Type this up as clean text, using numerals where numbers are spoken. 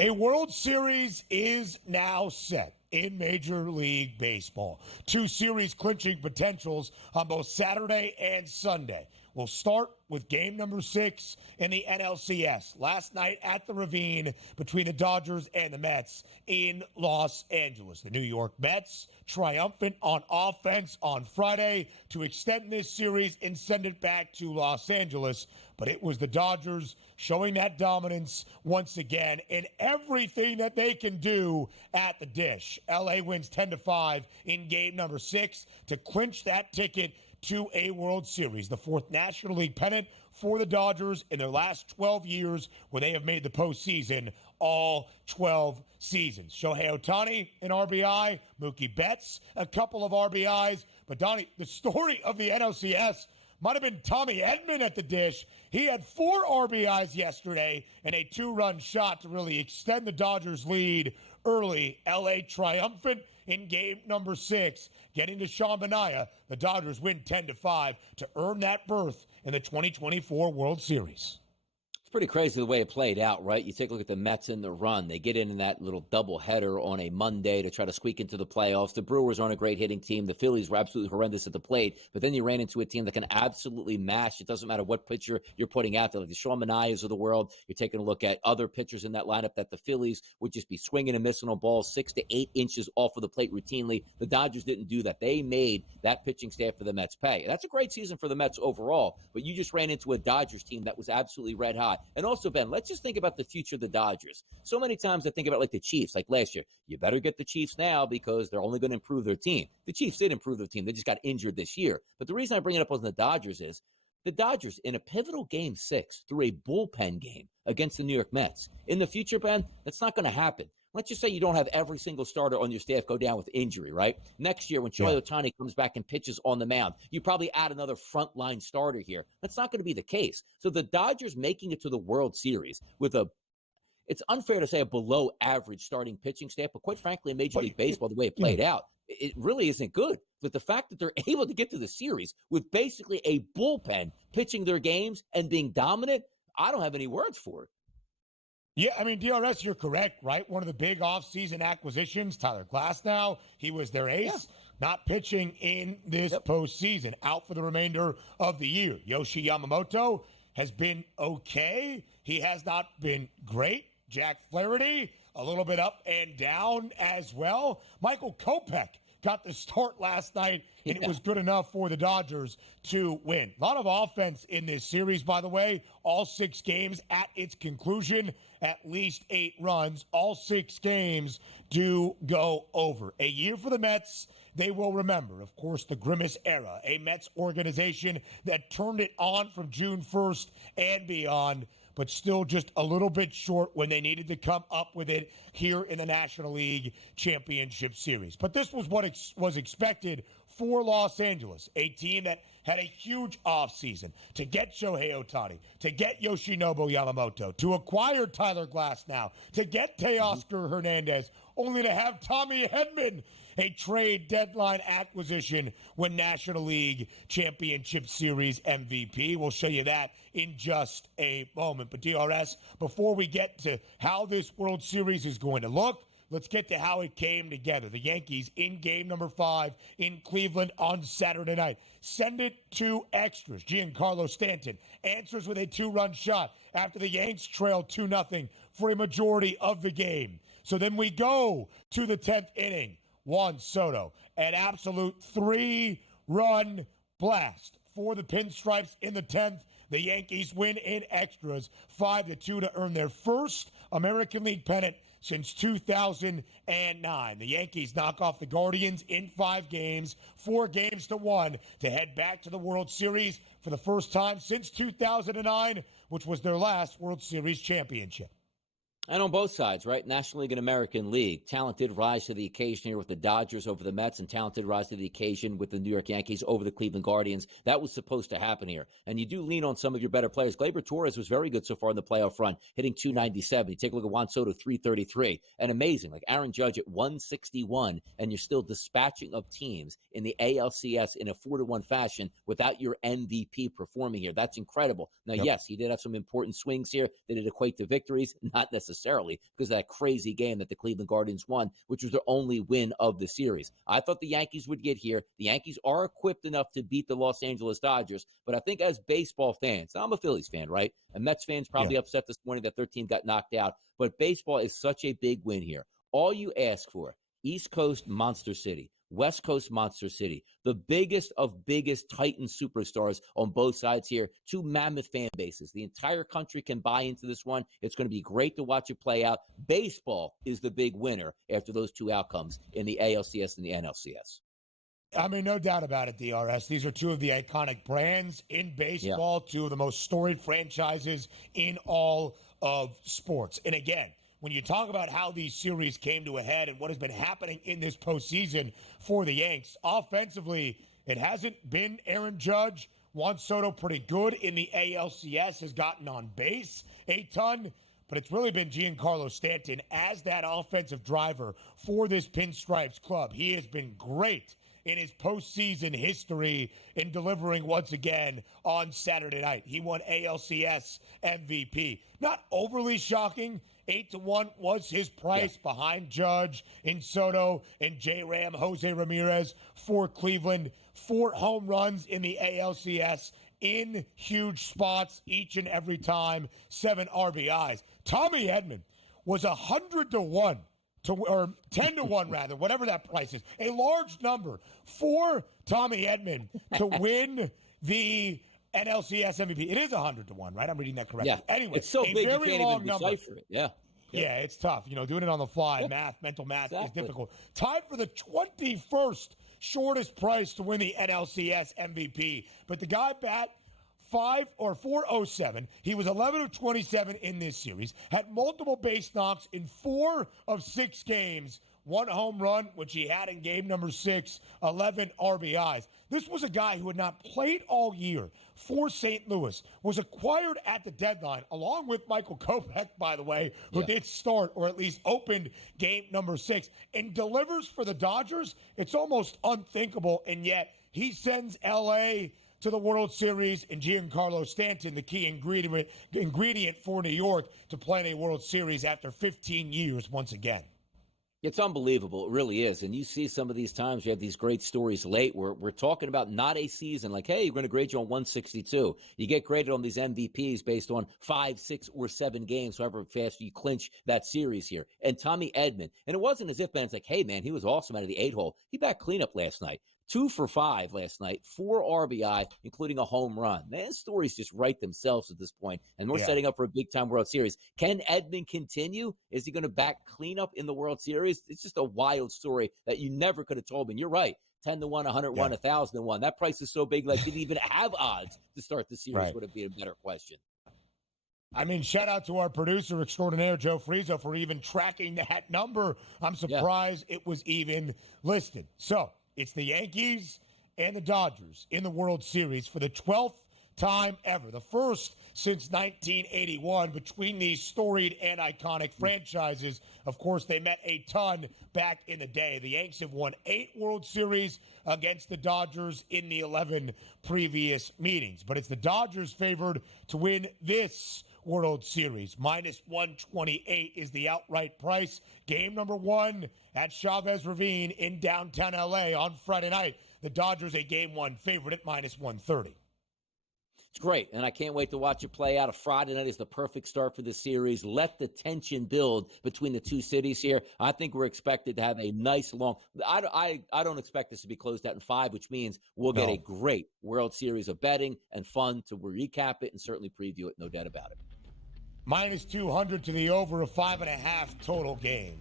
A World Series is now set in Major League Baseball. Two series clinching potentials on both Saturday and Sunday. We'll start with game number 6 in the NLCS. Last night at the Ravine between the Dodgers and the Mets in Los Angeles. The New York Mets triumphant on offense on Friday to extend this series and send it back to Los Angeles. But it was the Dodgers showing that dominance once again in everything that they can do at the dish. LA wins 10-5 in game number 6 to clinch that ticket to a World Series, the 4th National League pennant for the Dodgers in their last 12 years where they have made the postseason all 12 seasons. Shohei Ohtani, an RBI, Mookie Betts, a couple of RBIs. But Donnie, the story of the NLCS might have been Tommy Edman at the dish. He had 4 RBIs yesterday and a 2-run shot to really extend the Dodgers' lead early. LA triumphant in game number 6. Getting to Sean Manaea, the Dodgers win 10-5 to earn that berth in the 2024 World Series. It's pretty crazy the way it played out, right? You take a look at the Mets in the run. They get in that little doubleheader on a Monday to try to squeak into the playoffs. The Brewers aren't a great hitting team. The Phillies were absolutely horrendous at the plate. But then you ran into a team that can absolutely mash. It doesn't matter what pitcher you're putting out there. Like the Sean Manaeas of the world. You're taking a look at other pitchers in that lineup that the Phillies would just be swinging and missing on balls 6 to 8 inches off of the plate routinely. The Dodgers didn't do that. They made that pitching staff for the Mets pay. That's a great season for the Mets overall. But you just ran into a Dodgers team that was absolutely red hot. And also, Ben, let's just think about the future of the Dodgers. So many times I think about like the Chiefs, like last year. You better get the Chiefs now because they're only going to improve their team. The Chiefs did improve their team. They just got injured this year. But the reason I bring it up on the Dodgers is the Dodgers in a pivotal game 6 through a bullpen game against the New York Mets. In the future, Ben, that's not going to happen. Let's just say you don't have every single starter on your staff go down with injury, right? Next year, when Shohei Ohtani comes back and pitches on the mound, you probably add another frontline starter here. That's not going to be the case. So the Dodgers making it to the World Series with it's unfair to say a below average starting pitching staff, but quite frankly, in Major League Baseball, the way it played out, it really isn't good. But the fact that they're able to get to the series with basically a bullpen pitching their games and being dominant, I don't have any words for it. Yeah, I mean, DRS, you're correct, right? One of the big offseason acquisitions, Tyler Glasnow, he was their ace, not pitching in this postseason, out for the remainder of the year. Yoshi Yamamoto has been okay. He has not been great. Jack Flaherty, a little bit up and down as well. Michael Kopech got the start last night, and it was good enough for the Dodgers to win. A lot of offense in this series, by the way. All 6 games at its conclusion, at least 8 runs. All 6 games do go over. A year for the Mets they will remember. Of course, the Grimace era, a Mets organization that turned it on from June 1st and beyond, but still just a little bit short when they needed to come up with it here in the National League Championship Series. But this was what was expected for Los Angeles, a team that had a huge offseason to get Shohei Ohtani, to get Yoshinobu Yamamoto, to acquire Tyler Glasnow, to get Teoscar Hernandez, only to have Tommy Edman, a trade deadline acquisition, win National League Championship Series MVP. We'll show you that in just a moment. But DRS, before we get to how this World Series is going to look, let's get to how it came together. The Yankees in game number 5 in Cleveland on Saturday night. Send it to extras. Giancarlo Stanton answers with a 2-run shot after the Yanks trailed 2-0 for a majority of the game. So then we go to the 10th inning. Juan Soto, an absolute 3-run blast for the Pinstripes in the 10th. The Yankees win in extras 5-2 to earn their first American League pennant since 2009. The Yankees knock off the Guardians in 5 games, 4-1, to head back to the World Series for the first time since 2009, which was their last World Series championship. And on both sides, right? National League and American League. Talent did rise to the occasion here with the Dodgers over the Mets, and talent did rise to the occasion with the New York Yankees over the Cleveland Guardians. That was supposed to happen here. And you do lean on some of your better players. Gleyber Torres was very good so far in the playoff run, hitting .297. You take a look at Juan Soto, .333. And amazing, like Aaron Judge at .161, and you're still dispatching of teams in the ALCS in a 4-1 fashion without your MVP performing here. That's incredible. Now, yes, he did have some important swings here. Did it equate to victories? Not necessarily. necessarily because of that crazy game that the Cleveland Guardians won, which was their only win of the series. I thought the Yankees would get here. The Yankees are equipped enough to beat the Los Angeles Dodgers, but I think as baseball fans, I'm a Phillies fan, right? A Mets fan's probably upset this morning that their team got knocked out, but baseball is such a big win here. All you ask for, East Coast Monster City, West Coast Monster City, the biggest of biggest Titan superstars on both sides here, two mammoth fan bases. The entire country can buy into this one. It's going to be great to watch it play out. Baseball is the big winner after those two outcomes in the ALCS and the NLCS. I mean, no doubt about it, DRS. These are two of the iconic brands in baseball, two of the most storied franchises in all of sports. And again, when you talk about how these series came to a head and what has been happening in this postseason for the Yanks, offensively, it hasn't been Aaron Judge. Juan Soto pretty good in the ALCS, has gotten on base a ton, but it's really been Giancarlo Stanton as that offensive driver for this Pinstripes club. He has been great in his postseason history in delivering once again on Saturday night. He won ALCS MVP. Not overly shocking. 8-1 was his price behind Judge and Soto and J-Ram, Jose Ramirez for Cleveland. 4 home runs in the ALCS in huge spots each and every time. 7 RBIs. Tommy Edman was 100-1. Or 10-1 rather, whatever that price is, a large number for Tommy Edman to win the NLCS MVP. It is 100-1, right? I'm reading that correctly. Yeah. Anyway, it's so big you can't even decipher it. Yeah, it's tough. Doing it on the fly, mental math is difficult. Tied for the 21st shortest price to win the NLCS MVP, but the guy bat 407. He was 11 of 27 in this series, had multiple base knocks in 4 of 6 games, 1 home run, which he had in game number 6, 11 RBIs. This was a guy who had not played all year for St. Louis, was acquired at the deadline, along with Michael Kopech, by the way, who did start or at least opened game number 6, and delivers for the Dodgers. It's almost unthinkable, and yet he sends L.A. to the World Series, and Giancarlo Stanton, the key ingredient for New York to play in a World Series after 15 years once again. It's unbelievable. It really is. And you see some of these times we have these great stories late where we're talking about not a season like, hey, you're going to grade you on 162. You get graded on these MVPs based on 5, 6, or 7 games, however fast you clinch that series here. And Tommy Edman. And it wasn't as if Ben's like, hey, man, he was awesome out of the 8-hole. He backed cleanup last night. 2 for 5 last night, 4 RBI, including a home run. Man, stories just write themselves at this point, and we're setting up for a big-time World Series. Can Edman continue? Is he going to back cleanup in the World Series? It's just a wild story that you never could have told me. And you're right, 10-1, 101, 1,001. That price is so big, like, did he even have odds to start the series would have been a better question. I mean, shout out to our producer extraordinaire, Joe Frizo, for even tracking that number. I'm surprised it was even listed. So, it's the Yankees and the Dodgers in the World Series for the 12th time ever, the first since 1981 between these storied and iconic franchises. Of course, they met a ton back in the day. The Yanks have won 8 World Series against the Dodgers in the 11 previous meetings. But it's the Dodgers favored to win this World Series. Minus 128 is the outright price. Game number 1 at Chavez Ravine in downtown L.A. on Friday night. The Dodgers a game 1 favorite at minus 130. It's great, and I can't wait to watch it play out. A Friday night is the perfect start for the series. Let the tension build between the two cities here. I think we're expected to have a nice long – I don't expect this to be closed out in 5, which means we'll get a great World Series of betting and fun to recap it and certainly preview it, no doubt about it. Minus 200 to the over of 5.5 total games.